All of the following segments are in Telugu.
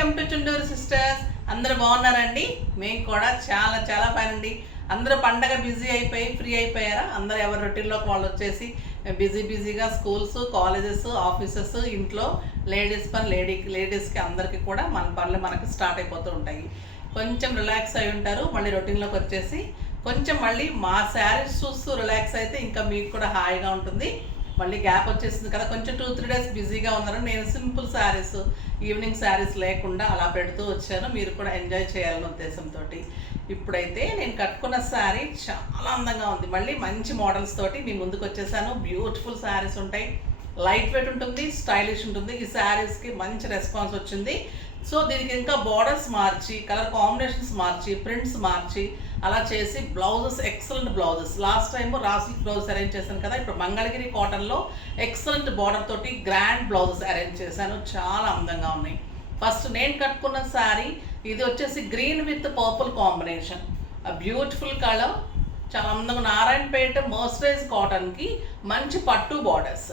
Welcome to Chunduru sisters. అందరూ బాగున్నారండి? మేము కూడా చాలా చాలా ఫైన్ అండి. అందరూ పండగ బిజీ అయిపోయి ఫ్రీ అయిపోయారా? అందరూ ఎవరి రొటీన్లోకి వాళ్ళు వచ్చేసి బిజీగా స్కూల్స్, కాలేజెస్, ఆఫీసెస్, ఇంట్లో లేడీస్ పని లేడీస్కి అందరికీ కూడా మన పనులు మనకి స్టార్ట్ అయిపోతూ ఉంటాయి. కొంచెం రిలాక్స్ అయి ఉంటారు. మళ్ళీ రొటీన్లోకి వచ్చేసి కొంచెం మళ్ళీ మా శారీస్ చూస్తూ రిలాక్స్ అయితే ఇంకా మీకు కూడా హాయిగా ఉంటుంది. మళ్ళీ గ్యాప్ వచ్చేసింది కదా, కొంచెం 2-3 డేస్ బిజీగా ఉన్నారు. నేను సింపుల్ శారీస్, ఈవినింగ్ శారీస్ లేకుండా అలా పెడుతూ వచ్చాను. మీరు కూడా ఎంజాయ్ చేయాలనే ఉద్దేశంతో ఇప్పుడైతే నేను కట్టుకున్న శారీ చాలా అందంగా ఉంది. మళ్ళీ మంచి మోడల్స్ తోటి మీ ముందుకు వచ్చేసాను. బ్యూటిఫుల్ శారీస్ ఉంటాయి, లైట్ వెయిట్ ఉంటుంది, స్టైలిష్ ఉంటుంది. ఈ శారీస్కి మంచి రెస్పాన్స్ వచ్చింది. సో దీనికి ఇంకా బార్డర్స్ మార్చి, కలర్ కాంబినేషన్స్ మార్చి, ప్రింట్స్ మార్చి అలా చేసి blouses, excellent blouses. Last time రాసి బ్లౌజ్ అరేంజ్ చేశాను కదా, ఇప్పుడు మంగళగిరి కాటన్లో ఎక్సలెంట్ బార్డర్ తోటి గ్రాండ్ బ్లౌజెస్ అరేంజ్ చేశాను. చాలా అందంగా ఉన్నాయి. ఫస్ట్ నేను కట్టుకున్న శారీ ఇది వచ్చేసి green with purple combination. Beautiful colour, చాలా అందంగా. నారాయణపేట మర్సరైజ్ కాటన్కి మంచి పట్టు borders,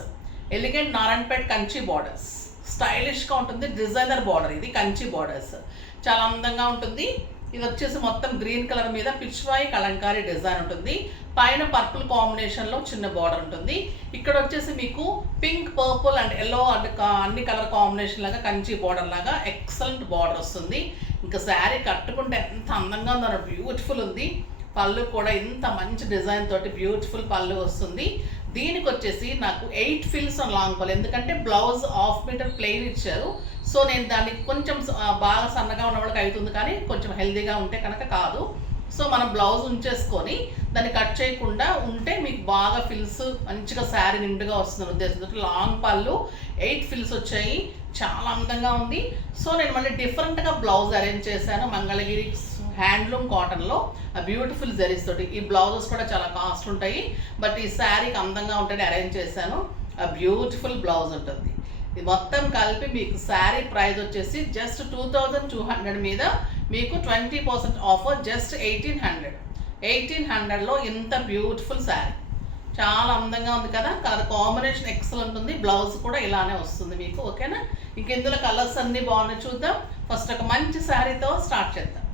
elegant Narayanpet Kanchi borders, స్టైలిష్గా ఉంటుంది. డిజైనర్ బార్డర్, ఇది కంచి బార్డర్స్, చాలా అందంగా ఉంటుంది. ఇది వచ్చేసి మొత్తం గ్రీన్ కలర్ మీద పిచ్వాయి కలంకారీ డిజైన్ ఉంటుంది. పైన పర్పుల్ కాంబినేషన్లో చిన్న బార్డర్ ఉంటుంది. ఇక్కడ వచ్చేసి మీకు pink, purple and yellow and అన్ని కలర్ కాంబినేషన్ లాగా కంచి బార్డర్ లాగా ఎక్సలెంట్ బార్డర్ వస్తుంది. ఇంకా శారీ కట్టుకుంటే ఎంత అందంగా ఉందో, బ్యూటిఫుల్ ఉంది. పళ్ళు కూడా ఇంత మంచి డిజైన్ తోటి బ్యూటిఫుల్ పళ్ళు వస్తుంది. దీనికి వచ్చేసి నాకు 8 ఫిల్స్ లాంగ్ పళ్ళు, ఎందుకంటే బ్లౌజ్ 1/2 మీటర్ ప్లెయిన్ ఇచ్చారు. సో నేను దానికి కొంచెం బాగా సన్నగా ఉన్న వాళ్ళకి అవుతుంది, కానీ కొంచెం హెల్దీగా ఉంటే కనుక కాదు. సో మనం బ్లౌజ్ ఉంచేసుకొని దాన్ని కట్ చేయకుండా ఉంటే మీకు బాగా ఫిల్స్ మంచిగా శారీ నిండుగా వస్తుంది ఉద్దేశంతో లాంగ్ పళ్ళు 8 ఫిల్స్ వచ్చాయి. చాలా అందంగా ఉంది. సో నేను మళ్ళీ డిఫరెంట్గా బ్లౌజ్ అరేంజ్ చేశాను. మంగళగిరి హ్యాండ్లూమ్ కాటన్లో బ్యూటిఫుల్ జరీస్ తోటి. ఈ బ్లౌజెస్ కూడా చాలా కాస్ట్ ఉంటాయి, బట్ ఈ శారీకి అందంగా ఉంటేనే అరేంజ్ చేశాను. బ్యూటిఫుల్ బ్లౌజ్ ఉంటుంది. ఇది మొత్తం కలిపి మీకు శారీ ప్రైస్ వచ్చేసి జస్ట్ 2200 మీద మీకు 20% ఆఫర్, జస్ట్ 1800లో ఇంత బ్యూటిఫుల్ శారీ. చాలా అందంగా ఉంది కదా. కలర్ కాంబినేషన్ ఎక్సలెంట్ ఉంది. బ్లౌజ్ కూడా ఇలానే వస్తుంది మీకు. ఓకేనా? ఇంక ఇందులో కలర్స్ అన్నీ బాగున్నాయి, చూద్దాం. ఫస్ట్ ఒక మంచి శారీతో స్టార్ట్ చేద్దాం.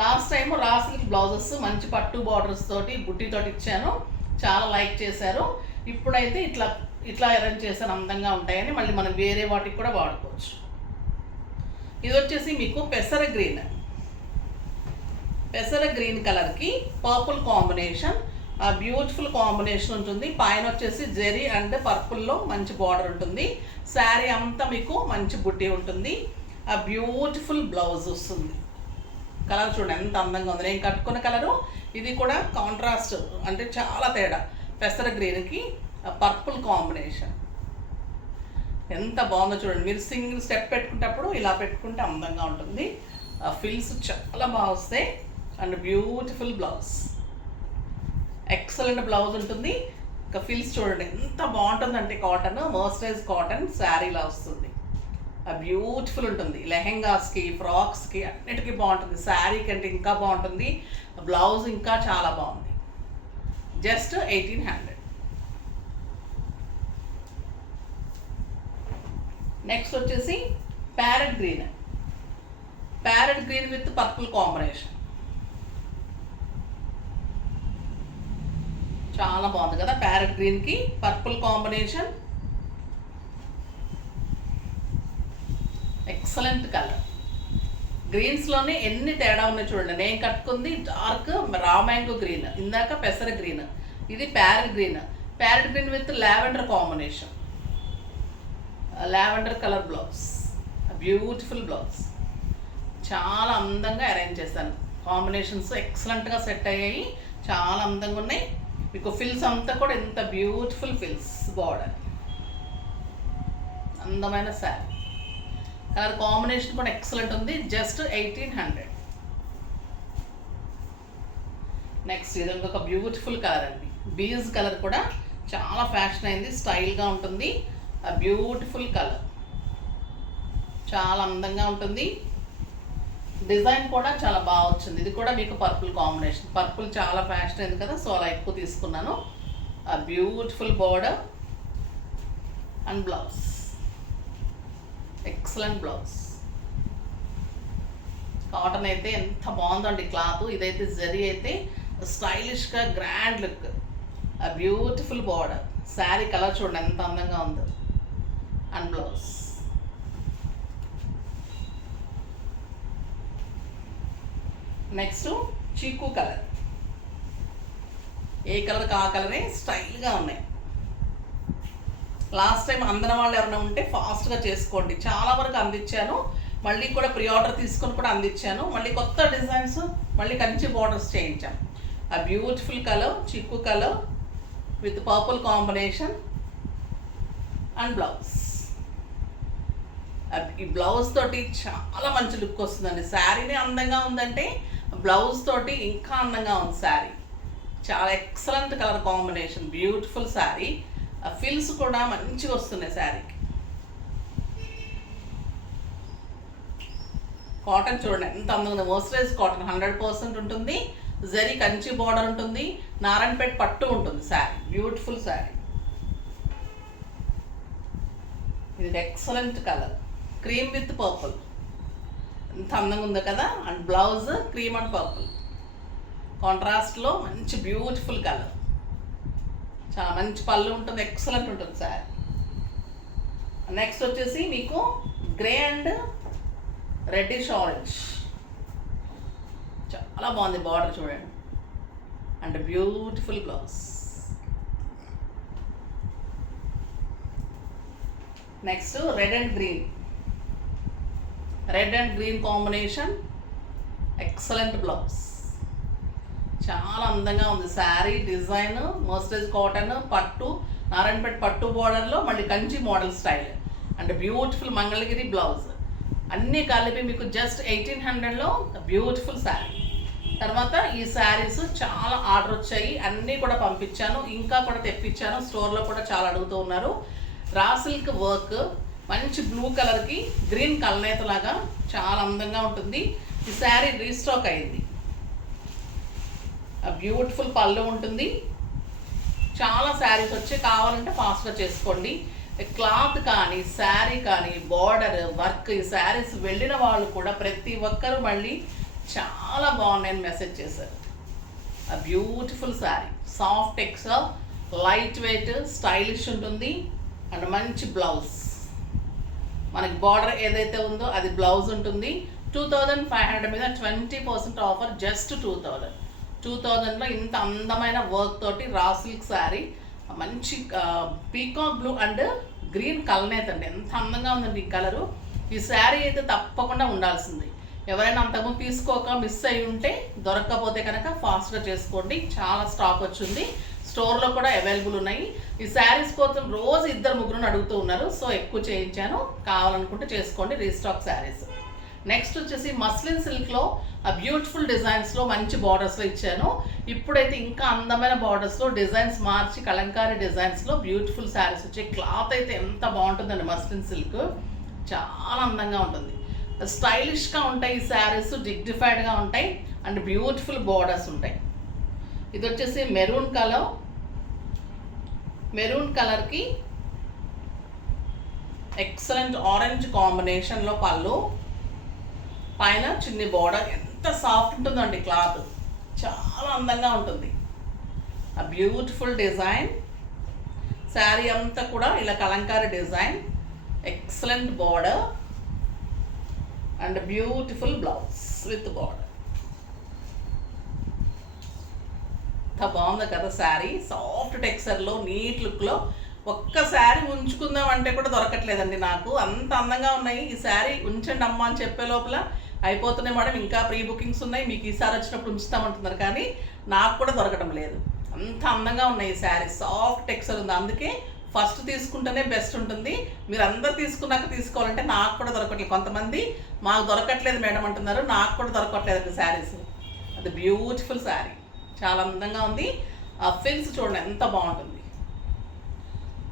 లాస్ట్ టైం రాసిల్క్ బ్లౌజెస్ మంచి పట్టు బార్డర్స్ తోటి బుట్టితోటి ఇచ్చాను, చాలా లైక్ చేశారు. ఇప్పుడైతే ఇట్లా అరేంజ్ చేశాను, అందంగా ఉంటాయని. మళ్ళీ మనం వేరే వాటికి కూడా వాడుకోవచ్చు. ఇది వచ్చేసి మీకు పెసర గ్రీన్ కలర్కి పర్పుల్ కాంబినేషన్, బ్యూటిఫుల్ కాంబినేషన్ ఉంటుంది. పైన వచ్చేసి జెరీ అండ్ పర్పుల్లో మంచి బార్డర్ ఉంటుంది. శారీ అంతా మీకు మంచి బుట్టి ఉంటుంది. బ్యూటిఫుల్ బ్లౌజ్ వస్తుంది. కలర్ చూడండి ఎంత అందంగా ఉంది. నేను కట్టుకున్న కలరు ఇది కూడా కాంట్రాస్ట్, అంటే చాలా తేడా. పెసర గ్రీన్కి పర్పుల్ కాంబినేషన్ ఎంత బాగుందో చూడండి. మీరు సింగిల్ స్టెప్ పెట్టుకునేటప్పుడు ఇలా పెట్టుకుంటే అందంగా ఉంటుంది. ఫిల్స్ చాలా బాగా వస్తాయి. And beautiful blouse, excellent blouse ఉంటుంది. ఇంకా ఫిల్స్ చూడండి ఎంత బాగుంటుందంటే, కాటన్, మర్సరైజ్ కాటన్ శారీలా వస్తుంది. బ్యూటిఫుల్ ఉంటుంది. లెహెంగాస్కి, ఫ్రాక్స్కి అన్నిటికీ బాగుంటుంది. శారీ కంటే ఇంకా బాగుంటుంది. బ్లౌజ్ ఇంకా చాలా బాగుంది. జస్ట్ 1800. నెక్స్ట్ వచ్చేసి parrot green with purple combination. చాలా బాగుంది కదా. ప్యారెట్ గ్రీన్కి పర్పుల్ కాంబినేషన్, ఎక్సలెంట్ కలర్. గ్రీన్స్లోనే ఎన్ని తేడా ఉన్నాయి చూడండి. నేను కట్టుకుంది డార్క్ రా మ్యాంగో గ్రీన్, ఇందాక పెసర గ్రీన్, ఇది parrot green with lavender combination, lavender colour blouse, beautiful blouse. చాలా అందంగా అరేంజ్ చేశాను. కాంబినేషన్స్ ఎక్సలెంట్గా సెట్ అయ్యాయి, చాలా అందంగా ఉన్నాయి. మీకు ఫిల్స్ అంతా కూడా ఎంత బ్యూటిఫుల్ ఫిల్స్, బార్డర్, అందమైన శారీ. కలర్ కాంబినేషన్ కూడా ఎక్సలెంట్ ఉంది. జస్ట్ 1800. నెక్స్ట్ ఇది ఇంకొక బ్యూటిఫుల్ కలర్ అండి. బీజ్ కలర్ కూడా చాలా ఫ్యాషన్ అయింది, స్టైల్గా ఉంటుంది. బ్యూటిఫుల్ కలర్, చాలా అందంగా ఉంటుంది. డిజైన్ కూడా చాలా బాగా వచ్చింది. ఇది కూడా మీకు పర్పుల్ కాంబినేషన్. పర్పుల్ చాలా ఫ్యాషన్ అయింది కదా, సో అలా ఎక్కువ తీసుకున్నాను. Beautiful border and blouse, excellent blouse. Cotton అయితే ఎంత బాగుందండి క్లాత్. ఇదైతే జరీ అయితే స్టైలిష్గా గ్రాండ్ లుక్, ఆ బ్యూటిఫుల్ బార్డర్. శారీ కలర్ చూడండి ఎంత అందంగా ఉందో. And blouse. నెక్స్ట్ చీకు కలర్. ఏ కలర్కి ఆ కలరే స్టైల్గా ఉన్నాయి. లాస్ట్ టైం అందిన వాళ్ళు ఎవరైనా ఉంటే ఫాస్ట్గా చేసుకోండి. చాలా వరకు అందించాను, మళ్ళీ కూడా ప్రీ ఆర్డర్ తీసుకొని కూడా అందించాను. మళ్ళీ కొత్త డిజైన్స్, మళ్ళీ కంచి బార్డర్స్ చేయించాం. ఆ బ్యూటిఫుల్ కలర్ చిక్కు colour with purple combination and blouse. ఈ బ్లౌజ్ తోటి చాలా మంచి లుక్ వస్తుందండి. శారీనే అందంగా ఉందంటే బ్లౌజ్ తోటి ఇంకా అందంగా ఉంది శారీ. చాలా excellent colour combination, beautiful sari. ఫిల్స్ కూడా మంచిగా వస్తున్నాయి శారీకి. కాటన్ చూడండి ఎంత అందంగా ఉంది. మోయిశ్చరైజ్ కాటన్ 100% ఉంటుంది. జరీ కంచి బార్డర్ ఉంటుంది. నారాయణపేట పట్టు ఉంటుంది శారీ. బ్యూటిఫుల్ శారీ. ఇది excellent colour, cream with purple. ఎంత అందంగా ఉందో కదా. And blouse cream and purple కాంట్రాస్ట్లో మంచి బ్యూటిఫుల్ కలర్. చాలా మంచి పళ్ళు ఉంటుంది, ఎక్సలెంట్ ఉంటుంది శారీ. నెక్స్ట్ వచ్చేసి మీకు గ్రే అండ్ రెడ్డిష్ ఆరెంజ్. చాలా బాగుంది బార్డర్ చూడండి. And beautiful blouse. Next red and green. Red and green combination, excellent blouse. చాలా అందంగా ఉంది శారీ. డిజైన్ మోయిశ్చరైజ్ కాటన్ పట్టు, నారాయణపేట పట్టు బార్డర్లో మళ్ళీ Kanchi model style. And beautiful Mangalagiri blouse. అన్నీ కలిపి మీకు జస్ట్ 1800లో బ్యూటిఫుల్ శారీ. తర్వాత ఈ శారీస్ చాలా ఆర్డర్ వచ్చాయి, అన్నీ కూడా పంపించాను, ఇంకా కూడా తెప్పించాను. స్టోర్లో కూడా చాలా అడుగుతూ ఉన్నారు. రా సిల్క్ వర్క్, మంచి బ్లూ కలర్కి గ్రీన్ కల్నేత లాగా చాలా అందంగా ఉంటుంది. ఈ శారీ రీస్టాక్ అయింది. బ్యూటిఫుల్ పళ్ళు ఉంటుంది. చాలా శారీస్ వచ్చి కావాలంటే ఫాస్ట్గా చేసుకోండి. క్లాత్ కానీ శారీ కానీ బార్డర్ వర్క్, ఈ శారీస్ వెళ్ళిన వాళ్ళు కూడా ప్రతి ఒక్కరు మళ్ళీ చాలా బాగున్నాయని మెసేజ్ చేశారు. ఆ beautiful sari, soft texture, light weight, stylish ఉంటుంది. అండ్ మంచి బ్లౌజ్. మనకి బార్డర్ ఏదైతే ఉందో అది బ్లౌజ్ ఉంటుంది. 2500 మీద 20% ఆఫర్, జస్ట్ 2000లో ఇంత అందమైన వర్క్ తోటి రా సిల్క్ శారీ. మంచి పీకాక్ బ్లూ అండ్ గ్రీన్ కలనేత అండి. ఎంత అందంగా ఉందండి ఈ కలరు. ఈ శారీ అయితే తప్పకుండా ఉండాల్సింది. ఎవరైనా అంతకుముందు తీసుకోక మిస్ అయి ఉంటే, దొరకకపోతే కనుక ఫాస్ట్గా చేసుకోండి. చాలా స్టాక్ వచ్చింది. స్టోర్లో కూడా అవైలబుల్ ఉన్నాయి. ఈ శారీస్ కోసం రోజు 2-3 అడుగుతూ ఉన్నారు, సో ఎక్కువ చేయించాను. కావాలనుకుంటే చేసుకోండి, రీస్టాక్ శారీస్. నెక్స్ట్ వచ్చేసి మస్లిన్ సిల్క్లో ఆ బ్యూటిఫుల్ డిజైన్స్లో మంచి బార్డర్స్లో ఇచ్చాను. ఇప్పుడైతే ఇంకా అందమైన బార్డర్స్లో డిజైన్స్ మార్చి కలంకారీ డిజైన్స్లో బ్యూటిఫుల్ శారీస్ వచ్చాయి. క్లాత్ అయితే ఎంత బాగుంటుందండి. మస్లిన్ సిల్క్ చాలా అందంగా ఉంటుంది. స్టైలిష్గా ఉంటాయి ఈ శారీస్, డిగ్నిఫైడ్గా ఉంటాయి. అండ్ బ్యూటిఫుల్ బార్డర్స్ ఉంటాయి. ఇది వచ్చేసి మెరూన్ కలర్. మెరూన్ కలర్కి ఎక్సలెంట్ ఆరెంజ్ కాంబినేషన్లో పళ్ళు, పైన చిన్ని బార్డర్. ఎంత సాఫ్ట్ ఉంటుందండి క్లాత్, చాలా అందంగా ఉంటుంది. ఆ బ్యూటిఫుల్ డిజైన్. శారీ అంతా కూడా ఇలా Kalamkari design, excellent border and beautiful blouse with border. ఎంత బాగుంది కదా శారీ. సాఫ్ట్ టెక్స్చర్లో, నీట్ లుక్లో. ఒక్క శారీ ఉంచుకుందాం అంటే కూడా దొరకట్లేదండి నాకు, అంత అందంగా ఉన్నాయి. ఈ శారీ ఉంచండి అమ్మ అని చెప్పే లోపల అయిపోతున్నాయి మేడం, ఇంకా ప్రీ బుకింగ్స్ ఉన్నాయి, మీకు ఈసారి వచ్చినప్పుడు ఉంచుతామంటున్నారు, కానీ నాకు కూడా దొరకడం లేదు. అంత అందంగా ఉన్నాయి ఈ శారీ. సాఫ్ట్ టెక్స్చర్ ఉంది, అందుకే ఫస్ట్ తీసుకుంటేనే బెస్ట్ ఉంటుంది. మీరు అందరు తీసుకున్నాక తీసుకోవాలంటే నాకు కూడా దొరకట్లేదు. కొంతమంది మాకు దొరకట్లేదు మేడం అంటున్నారు, నాకు కూడా దొరకట్లేదు శారీస్. అది బ్యూటిఫుల్ శారీ, చాలా అందంగా ఉంది. ఆ ఫిల్స్ చూడండి ఎంత బాగుంటుంది.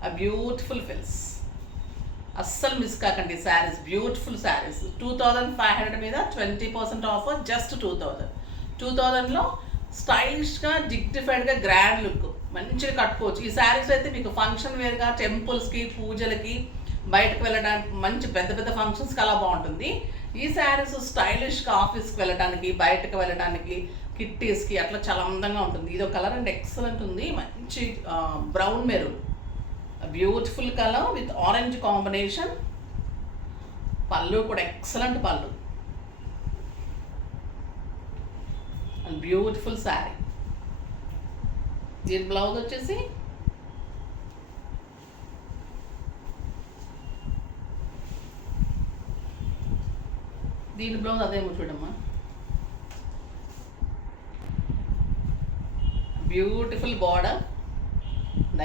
ఆ బ్యూటిఫుల్ ఫిల్స్ అస్సలు మిస్ కాకండి శారీస్. బ్యూటిఫుల్ శారీస్. 2500 మీద 20% ఆఫర్, జస్ట్ 2000లో స్టైలిష్గా, డిగ్నిఫైడ్గా, గ్రాండ్ లుక్ మంచిగా కట్టుకోవచ్చు. ఈ శారీస్ అయితే మీకు ఫంక్షన్ వేర్గా, టెంపుల్స్కి, పూజలకి, బయటకు వెళ్ళడానికి మంచి పెద్ద పెద్ద ఫంక్షన్స్కి అలా బాగుంటుంది. ఈ శారీస్ స్టైలిష్గా ఆఫీస్కి వెళ్ళడానికి, బయటకు వెళ్ళడానికి, కిట్టీస్కి అట్లా చాలా అందంగా ఉంటుంది. ఇది ఒక కలర్ అండ్ ఎక్సలెంట్ ఉంది, మంచి brown maroon, beautiful colour with orange combination. పళ్ళు కూడా ఎక్సలెంట్ పళ్ళు అండ్ బ్యూటిఫుల్ శారీ. దీని బ్లౌజ్ వచ్చేసి దీని బ్లౌజ్ అదేమో చూడమ్మా, బ్యూటిఫుల్ బార్డర్,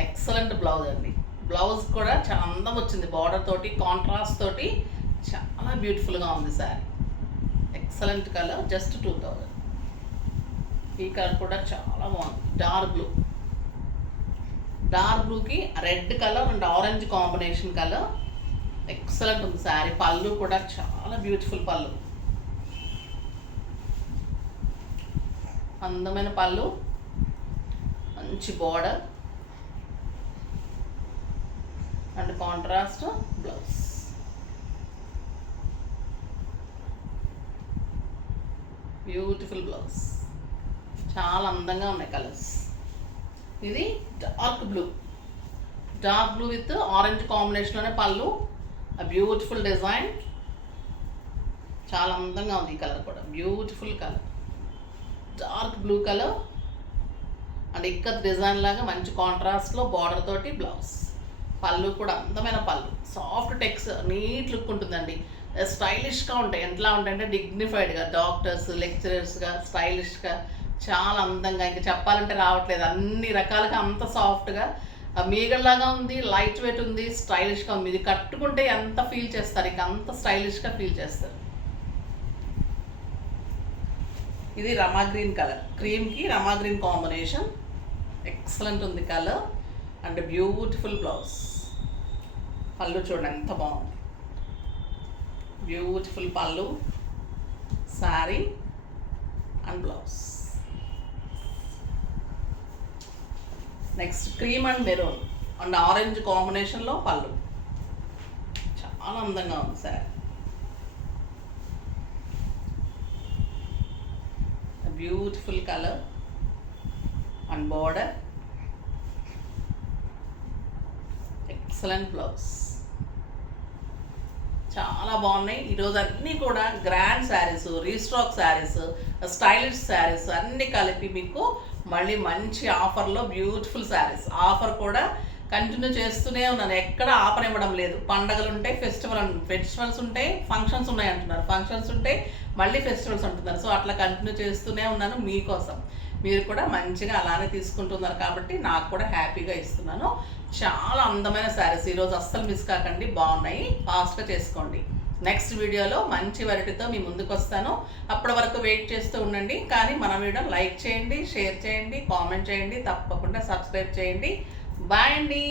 ఎక్సలెంట్ బ్లౌజ్ అండి. బ్లౌజ్ కూడా చాలా అందం వచ్చింది, బార్డర్ తోటి కాంట్రాస్ట్ తోటి చాలా బ్యూటిఫుల్గా ఉంది శారీ. Excellent colour, just 2000. ఈ కలర్ కూడా చాలా బాగుంది, డార్క్ బ్లూకి red colour and orange combination colour. Excellent ఉంది శారీ. పళ్ళు కూడా చాలా బ్యూటిఫుల్ పళ్ళు, అందమైన పళ్ళు, మంచి border and contrast blouse. Beautiful blouse, చాలా అందంగా ఉన్నాయి కలర్స్. ఇది డార్క్ బ్లూ విత్ ఆరెంజ్ కాంబినేషన్లోనే పళ్ళు, బ్యూటిఫుల్ డిజైన్, చాలా అందంగా ఉంది. ఈ కలర్ కూడా beautiful colour, dark blue colour and ikat design లాగా మంచి కాంట్రాస్ట్లో బార్డర్ తోటి బ్లౌజ్. పళ్ళు కూడా అందమైన పళ్ళు, సాఫ్ట్ టెక్స్, నీట్ లుక్ ఉంటుందండి. స్టైలిష్గా ఉంటాయి. ఎట్లా ఉంటాయంటే డిగ్నిఫైడ్గా, డాక్టర్స్, లెక్చరర్స్గా, స్టైలిష్గా, చాలా అందంగా, ఇంకా చెప్పాలంటే రావట్లేదు. అన్ని రకాలుగా అంత సాఫ్ట్గా, మీగల్లాగా ఉంది, లైట్ వెయిట్ ఉంది, స్టైలిష్గా ఉంది. ఇది కట్టుకుంటే ఎంత ఫీల్ చేస్తారు, ఇక అంత స్టైలిష్గా ఫీల్ చేస్తారు. ఇది రమా గ్రీన్ కలర్, క్రీమ్కి రమా గ్రీన్ కాంబినేషన్, ఎక్సలెంట్ ఉంది కలర్ అండ్ బ్యూటిఫుల్ బ్లౌజ్. పళ్ళు చూడండి ఎంత బాగుంది, బ్యూటిఫుల్ పళ్ళు, sari and blouse. Next cream and maroon and orange కాంబినేషన్లో పళ్ళు, చాలా అందంగా ఉంది sari. Beautiful colour and border, excellent blouse. చాలా బాగున్నాయి. ఈరోజు అన్నీ కూడా grand saris, restock saris, stylish saris అన్నీ కలిపి మీకు మళ్ళీ మంచి ఆఫర్లో బ్యూటిఫుల్ శారీస్. ఆఫర్ కూడా కంటిన్యూ చేస్తూనే ఉన్నాను, ఎక్కడ ఆపనివ్వడం లేదు. పండగలు ఉంటాయి, ఫెస్టివల్స్ ఉంటాయి, ఫంక్షన్స్ ఉన్నాయి అంటున్నారు, ఫంక్షన్స్ ఉంటాయి, మళ్ళీ ఫెస్టివల్స్ అంటున్నారు. సో అట్లా కంటిన్యూ చేస్తూనే ఉన్నాను మీకోసం. మీరు కూడా మంచిగా అలానే తీసుకుంటున్నారు కాబట్టి నాకు కూడా హ్యాపీగా ఇస్తున్నాను. చాలా అందమైన శారీస్ ఈరోజు అస్సలు మిస్ కాకండి, బాగున్నాయి, ఫాస్ట్గా చేసుకోండి. నెక్స్ట్ వీడియోలో మంచి వెరైటీతో మీ ముందుకు వస్తాను. అప్పటి వరకు వెయిట్ చేస్తూ ఉండండి. కానీ మన వీడియో లైక్ చేయండి, షేర్ చేయండి, కామెంట్ చేయండి, తప్పకుండా సబ్స్క్రైబ్ చేయండి. బాయ్ అండి.